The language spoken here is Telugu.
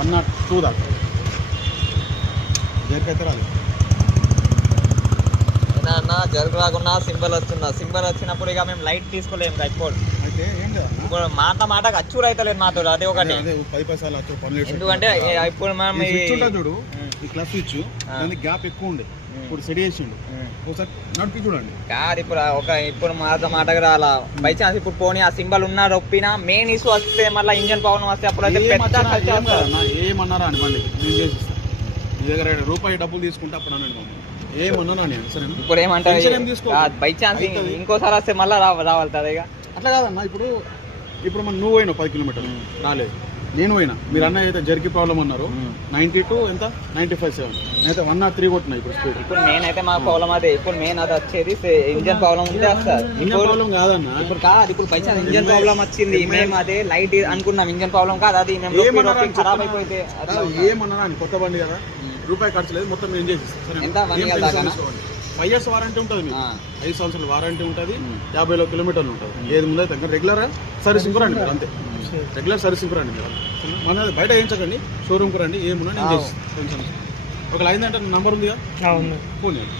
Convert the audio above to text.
102 దాకా జర్కైతే రాదు అన్న. జరుగు రాకుండా సింబల్ వస్తున్నా. సింబల్ వచ్చినప్పుడు ఇక మేము లైట్ తీసుకోలేము ఇప్పుడు. అయితే ఏం లేదు ఇప్పుడు మాటకు అచ్చుడు అవుతలేదు మాతో. అదే ఒకటి 10 పైసలు వచ్చే పనులు. ఎందుకంటే ఇప్పుడు మనం చూడు ఈ క్లబ్ స్విచ్ దానికి గ్యాప్ ఎక్కువ ఉండే, ఇప్పుడు సెట్ చేసిండు. ఒకసారి నడిపి చూడండి. కాదు ఇప్పుడు మాటకు రాలా. బై ఛాన్స్ ఇప్పుడు పోనీ ఆ సింబల్ ఉన్నా ఒప్పినా మెయిన్ ఇష్యూ వస్తే మళ్ళీ ఇంజన్ ప్రాబ్లం వస్తే అప్పుడు అయితే ఏమన్నారా అని మళ్ళీ నేను చేసిస్తాను. మీ దగ్గర రూపాయి డబ్బులు తీసుకుంటే అప్పుడు అనండి ఏమన్నా సరే. ఇప్పుడు ఏమంటారు బై ఛాన్స్ ఇంకోసారి వస్తే మళ్ళీ రావాలి ఇక అట్లా కాదన్నా. ఇప్పుడు మనం నువ్వు పోయినావు 10 కిలోమీటర్లు రాలేదు, నేను పోయినా. మీరు అన్న అయితే జర్కి ప్రాబ్లం అన్నారు. 92 ఎంత 95 అయితే 103 కొట్టినా ఇప్పుడు స్పీడ్. ఇప్పుడు నేనైతే మా ప్రాబ్లం అదే. ఇప్పుడు మెయిన్ అది వచ్చేది ఇంజన్ ప్రాబ్లం ఉంటే వస్తారు. ఇంజన్ ప్రాబ్లం కాదన్నా. ఇప్పుడు కాదు, ఇప్పుడు పైసా ఇంజన్ ప్రాబ్లం వచ్చింది. మేము అదే లైట్ అనుకున్నాం ఇంజన్ ప్రాబ్లం కాదు. అది ఖరాబ్ అయిపోతే ఏమన్నా అని కొత్త బండి కదా, రూపాయి ఖర్చు లేదు, మొత్తం నేను చేసిస్తాను. ఎంత 1 year దాకా 5 years వారంటీ ఉంటుంది. మీకు 5 సంవత్సరాల వారంటీ ఉంటుంది. 50 కిలోమీటర్లు ఉంటుంది. ఏది ముందు అయితే రెగ్యులర్ సర్వీసింగ్ రండి మీరు, అంతే. రెగ్యులర్ సర్వీసింగ్ రండి మీరు. మన బయట వేయించకండి, షోరూమ్కి రండి. ఏమున్నా నేను చేసి కొంచెం ఒకవేళ అయిందంటే నంబర్ ఉందిగా, ఫోన్ చేయండి.